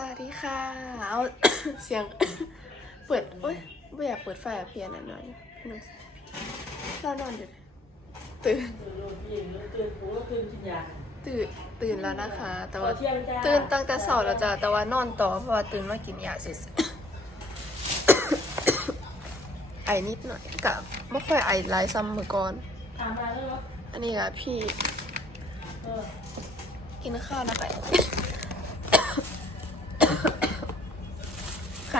วัสดีค่ะ เอาเสียง เปิดโอ๊ยไม่อยากเปิดไฟอะเพียนหน่อยพี่หนุ่มเรานอนอยู่ตื่น ตื่นตื่นกูก็ตื่นกินยาตื่นตื่นแล้วนะคะ แต่ว่าเที่ยงจ้าตื่นตั้งแต่เช้าแล้วจ้ะแต่ว่านอนต่อเพราะว่าตื่นมากินยาเสร็จไอนิดหน่อยกับไม่ค่อยไอหลายซ้ำเมื่อก่อนถามมาแล้วเหรออันนี้อะพี่เออกินข้าวนะคะ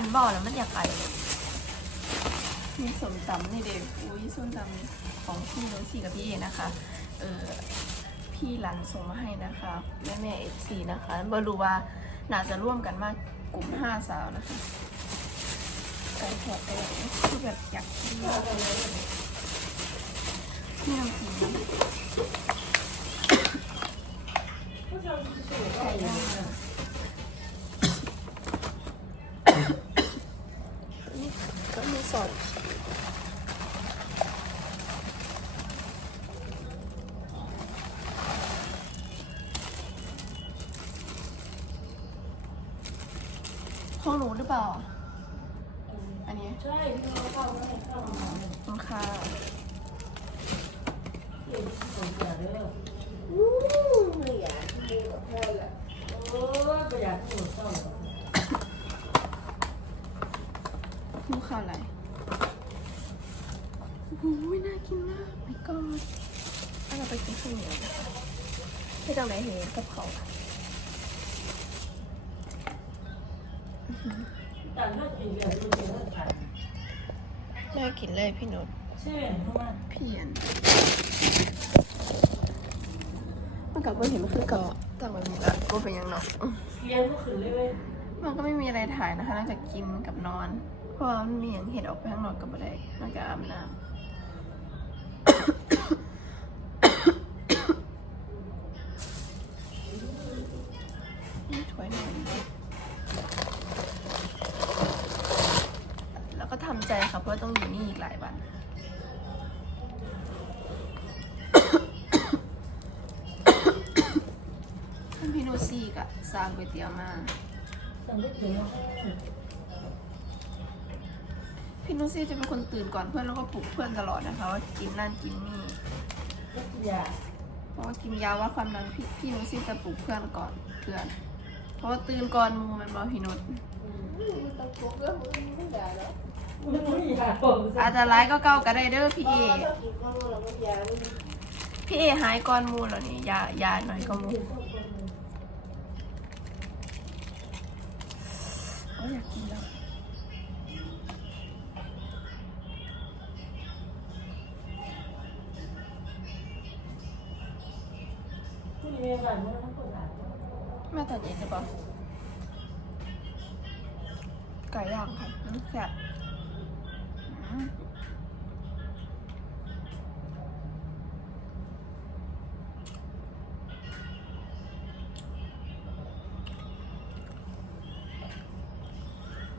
ขันบ่อแล้วมันอยากไอมีสมตำนี่เด็กอุ้ยส้มตำของพี่โรซี่กับพี่เอนะคะ เออพี่หลันส่งมาให้นะคะแม่แม่เอฟซีนะคะบรู้ว่าน่าจะร่วมกันมากกลุ่มห้าสาวนะคะไก่ทอดไก่ที่แบบอยากกินมากนี่น้ำจิ้มน้ำผู้ชมสวยไก่ย่างนี่ก็มี สอนห้องหนูหรือเปล่า อันนี้ใช่ที่เขาเข้ามาเข้ามาคุณค่าเก่งสวยจังเลยไม่อยากกินกับพ่อละโอ้ยประหยัดที่หมดเศร้าเลยลูกค้าอะไร โอ้ยน่ากินมากไม่กอดเอาเราไปกินข้าวเหนียวนะคะไม่ต้องไหนเห็นกับเขาค่ะแต่ถ้ากินแบบดูเยอะกันน่ากินเลยพี่นุชใช่ไหมเพราะว่าเพียนมันกับเพื่อนเห็นมันคือเกาะแต่มันมีละก็เป็นอยังเนาะเรียนก็ขึ้นเลยเว้ยมันก็ไม่มีอะไรถ่ายนะคะนอกจากกินกับนอน เพราะว่ามันมีอย่างเห็ดออกไปข้างนอกกับอะไรนอกจากอาบน้ำ พราะว่าต้องอยู่นี่อีกหลายวัน ท่านพี่นูซี่กะสร้างก๋วยเตี๋ยวมาสั่งได้ถึงพี่นุซี่จะเป็นคนตื่นก่อนเพื่อนแล้วก็ปลุกเพื่อนตลอดนะคะว่ากินนั่นกินนี่กินยาเพราะว่ากินยาว่าความดันพี่พี่นุซี่จะปลุกเพื่อนก่อนเพื่อน เพราะว่าตื่นก่อนมูมันบอกพี่นุชต้องพกแล้วมึงไม่ได้แล้ว อาจจะร้ายก็เก้าก็ได้เด้อพี่พ่เออถ้ากินข้าวเราก็ยาไม่พี่เอหายก่อนหมูแล้วนี่ยายาหน่อยก็หมูโอ้ยอยากกินแล้วผู้ดีเมียบ้านมันต้องกดอ่านแม่ตอนเย็นจะบอกไก่ย่างค่ะอืมแซ่บอืม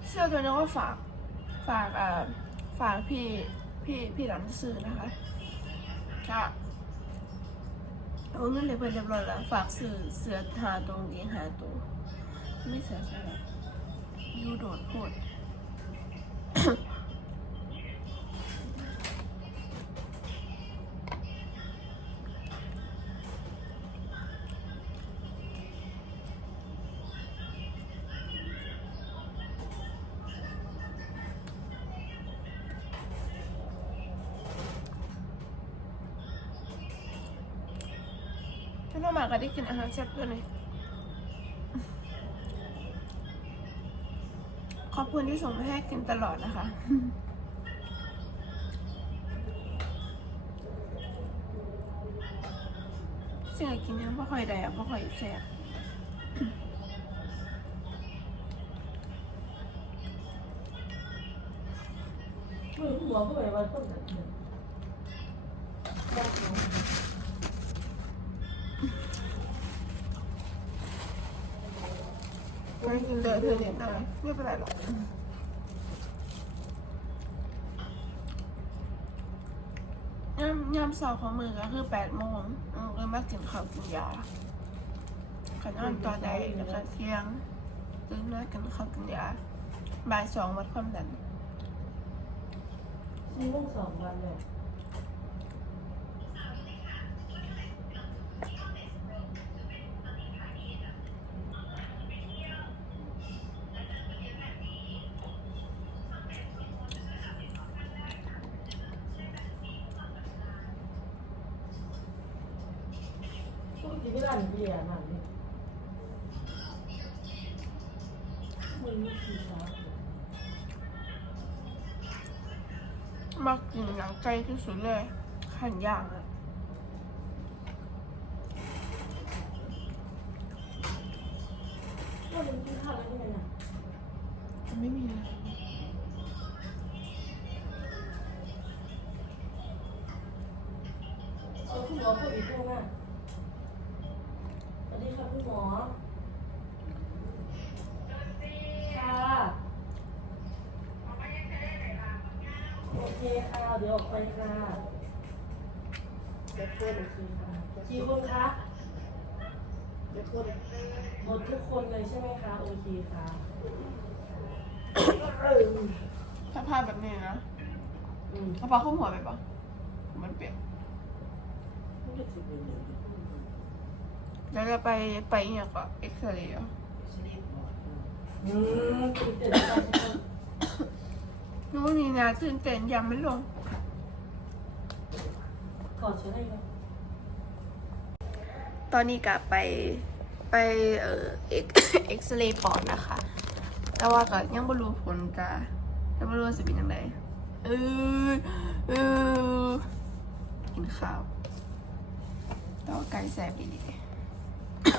เสื้อตัวนี้ก็ฝาก ฝากอ่าฝากพี่ พี่ พี่หลันซื้อนะคะค่ะเอาเงินเลยไปเรียบร้อยแล้ว ฝากซื้อเสื้อหาตรงยิงหาตัว ไม่เสียใช่ไหมยูโดดโคตร ถ้าน้องหมาก็ได้กินอาหารแซ่บด้วยเลยขอบคุณที่ส่งมาให้กินตลอดนะคะเสียกินน้ำพ่อคอยได้อะพ่อคอยแซ่บหัวก็ไปวันต้นแบบ นี้ไม่กินเลยเธอเด็ดได้ไม่เป็นไรหรอกยามยามสอบของมือก็คือแปดโมงอืมก็มากินข้าวกินยาขนอนตอนใดแล้วก็เที่ยงตื่นมากันข้าวกันยาบ่ายสองวัดความดันซีต้องสองวันเลย กติไม่ร้านเบียร์มันเนี่ยมันมีสีฟ้ามากินหนังไก่ที่สุดเลยขันย่างอะก็มันกินข้าวแล้วนี่ไงน่ะไม่มีเลยเอาคุณหมอพูดอีกทีนะสวัสดี ค่ะคุณหมอค่ะโอเคค่ะ เดี๋ยวออกไปค่ะจะคนคือค่ะกี่คนคะจะคนหมดทุกคนเลยใช่ไหมคะ โอเคค่ะเออสภาพแบบนี้นะอืมเอาปลาข้มหัวไปปะมันเปลี่ยนมันจะสิบเป็นอย่างนี้ แล้วจะไปไปเนี่ยก็เอ็กซเรย์อะสลิปหมดอืมตื่นเต้นจังเลยนู่นนี่นะตื่นเต้นยังไม่ลงขอเชิญได้ไหมตอนนี้กะไปไปเอ่อเอ็กเอ็กซเรย์ปอดนะคะ แต่ว่าก็ยังไม่รู้ผลกะยังไม่รู้ว่าจะเป็นยังไงเออเออกินข้าวต่อไก่แซ่บอีก อ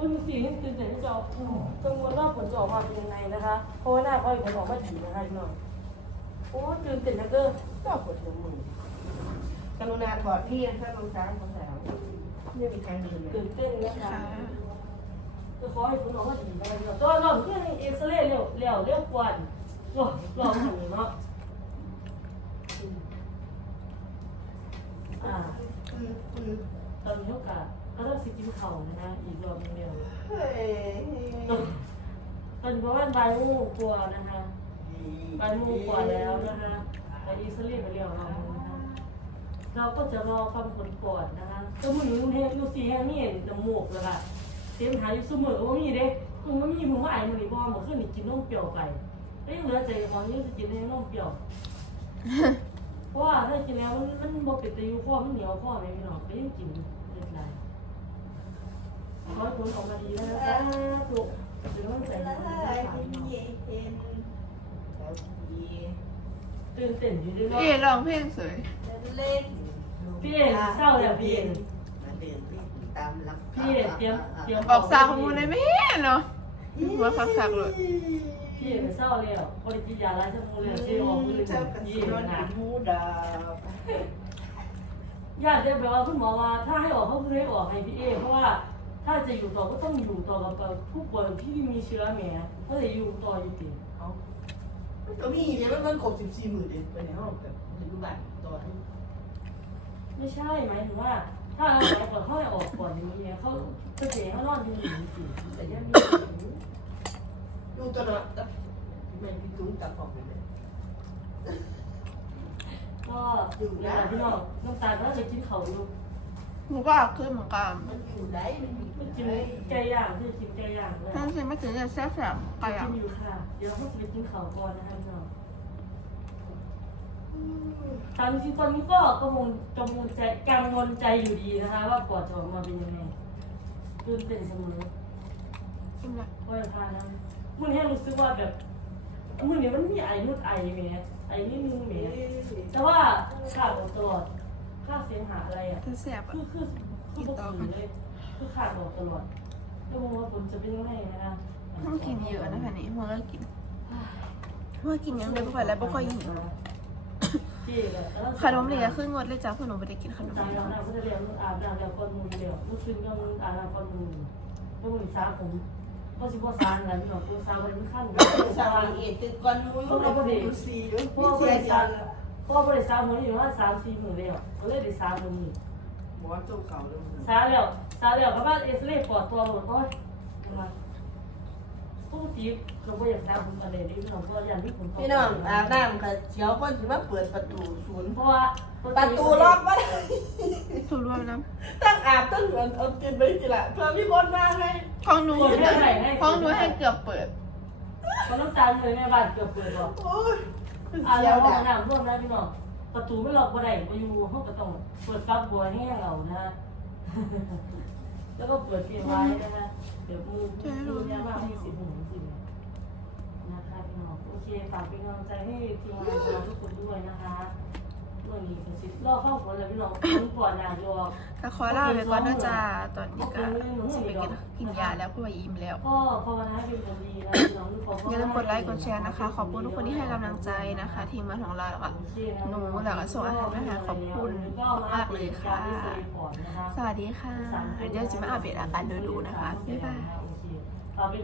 ุ้ยมีสีนี่ตื่นเต้นที่จะกังวลว่าผลจะออกมาเป็นยังไงนะคะ เพราะว่าหน้าเขาอีกผลออกมาดีนะคะพี่น้องโอ้ตื่นเต้นนะเก้อก็ปวดหัวมือกรุณาถอดพี่ถ้าลงช้างของแถว ไม่มีทางเดินเลยตื่นเต้นนะคะค่ะจะขอให้ผลออกมาดีนะคะพี่น้องตัวรอบเพื่อนเอ็กซเรย์เร็วเร็วเร็วกว่าหรอรอหันเนาะอืมอ่าอืมอืมตอนนี้โอกาสก็ต้องสิกินเข่านะคะอีกรอบนึงเดียวเฮ้ยตอนนี้ประมาณบ่ายโมงกว่านะคะบ่ายโมงกว่าแล้วนะคะไปอีสเรียไปเรียวเรานะคะเราก็จะรอฟังผลก่อนนะคะ ก็มือนุ่นเฮลูซีแห้งนี่จมูกเลยค่ะเสียงหายอยู่เสมอว่ามีเด้มึงไม่มีมึงว่าไอ้มันนี่บ่เมื่อคืนนี่กินนมเปรี้ยวไปแล้วยังเหลือใจของยังจะกินนมเปรี้ยวเพราะว่าถ้ากินแล้วมันมันบ่เป็นตะยูข้อมันเหนียวข้อไหมพี่น้องก็ยังกินเล็ดไรร้อยผลออกมาดีแล้วนะคะถูกเดี๋ยวมันใส่ละน้ำลายตาลเป็นเนาะเย็นแล้วดีตื่นเต้นอยู่ด้วยเนาะพี่ร้องเพลงสวยเล่น พี่เอ็นเศร้าแล้วพี่เอ็นมาเดินไปตามหลักพี่เอ็นเตรียมเตรียม ออกซาของมูลเลยไม่เห็นเนาะหัวคักคักๆเลยพี่เอ็นเศร้าแล้วบริจิยาลายชั่วโมงแล้วที่ออกมือเจ้ากันพี่สิเอ็นนอนนะหูดาวญาติได้แบบว่าคุณหมอว่าถ้าให้ออกเขาคือให้ออกให้พี่เอเพราะว่าถ้าจะอยู่ต่อก็ต้องอยู่ต่อกับผู้ป่วยที่มีเชื้อแหมถ้าจะอยู่ต่ออยู่ติเอาก็มีเนี่ยมันมันครบสิบสี่หมื่นเดือนไปในห้องแต่ปัจจุบันตอน ไม่ใช่หมายถึงว่า ถ้าเราหายก่อนเขาให้ออกก่อนอย่างนี้เขาจะเสียเขานอนอยู่หนึ่งสิแต่ยังมีดูตัวนั้นไม่พี่ตุ้งตัดออกไปเลยก็อยู่แล้วพี่น้องน้ำตาลก็จะกินเขาอยู่หนูก็เอาขึ้นเหมือนกันมันอยู่ไหนมันอยู่มันกินไหนไก่ย่างที่กินไก่ย่างเลยนั่นสิไม่ถึงจะแซ่บๆไปอะกินอยู่ค่ะ เดี๋ยวเราจะไปกินเขาก่อนนะคะพี่น้อง ตามจริงตอนนี้ก็กังวลกังวลใจกังวลใจอยู่ดีนะคะว่าปอดจะออกมาเป็นยังไงตื่นเต้นเสมอกินละว่าจะทานนะมึงให้รู้สึกว่าแบบมึงเนี่ยมันมีไอนุดไอเมียไอนิดนึงเมียแต่ว่าขาดออกตลอดค่าเสียงหาอะไรอะถ้าแซ่บอะคือคือคือปกติเลยคือขาดออกตลอดก็มองว่าผลจะเป็นยังไงนะคะต้องกินเยอะนะคะนี่หัวก็กินหัวกินยังเลยไม่ค่อยแล้วไม่ค่อยหิวพี่แบบ ขนมเหลยอครึ่งงดเลยจ้าเพราะหนูไม่ได้กินขนมตายแล้วนะก็จะเรียนอบน้ำแล้วก่อนมือเดียวเมื่อคืนก็มึงอาบน้ำก่อนมือก็มึงสาผมก็สิบ่ซานแล้วพี่น้องตัวซานบ่ไมันขั้นสามเอ็ดตึกก่อนมูอยู่เลยอยู่สี่อยู่พ่อบ่เสียได้ซานพ่อบ่ได้ซานมื้อนี้ว่า3 4มื้อแล้วก็เลยได้ซานมื้อนี้บอกว่าเจ้าเก่าเลยซาแล้วซานแล้วก็ว่าเอสเลปอดตัวหมดโอ้ย มาผู้จีบเราบ่อยากซานผมกันเลยนี่พี่น้องก็ยันที่ผมพี่น้องอาบน้ำกับเชียวคนที่มาเปิดประตูศูนย์เพราะว่าประตูล็อกไว้ถูกรวมน้ตั้งอาบตั้งเอาเอากินไปสิละเพื่อมีคนมาให้ำห้องหนูอยู่ไหนห้องหนูให้เกือบเปิดเพราะน้ำตาลเลยแม่บ้านเกือบเปิดหรอกโอ้ยอ่าเชีแล้ยววห้องด่าน้ำร่วมนะพี่น้องประตูไม่ล็อกบ่ได้บ่อยู่ห้องก็ต้องเปิดฟักบัวให้เรานะ แล้วก็เปิดเพียงไว้นะคะ เดี๋ยวมือมือเนี่ยว่ามีสิบหนึ่งสิบนะคะพี่น้องโอเคฝากเป็นกำลังใจให้ทีมงานเราทุกคนด้วยนะคะ เมื่อนี้เป็นสิบรอบเข้าฝนแล้วพี่น้องฝนปวดหนาอยู่ก็ขอลาไปก่อนนะจ๊ะตอนนี้ก็สิไปกินกินยาแล้วเพราะว่าอิ่มแล้วพ่อภาวนาให้เป็นคนดีนะพี่น้องทุกคนอย่าลืมกดไลค์กดแชร์นะคะ ขอบคุณทุกคนที่ให้กำลังใจนะคะ ทีมงานของเราแล้วก็หนูแล้วก็ส่งอาหารมาให้ขอบคุณมากเลยค่ะ สวัสดีค่ะ เดี๋ยวจะมาอัปเดตอาการดูๆนะคะ บ๊ายบายต่อไป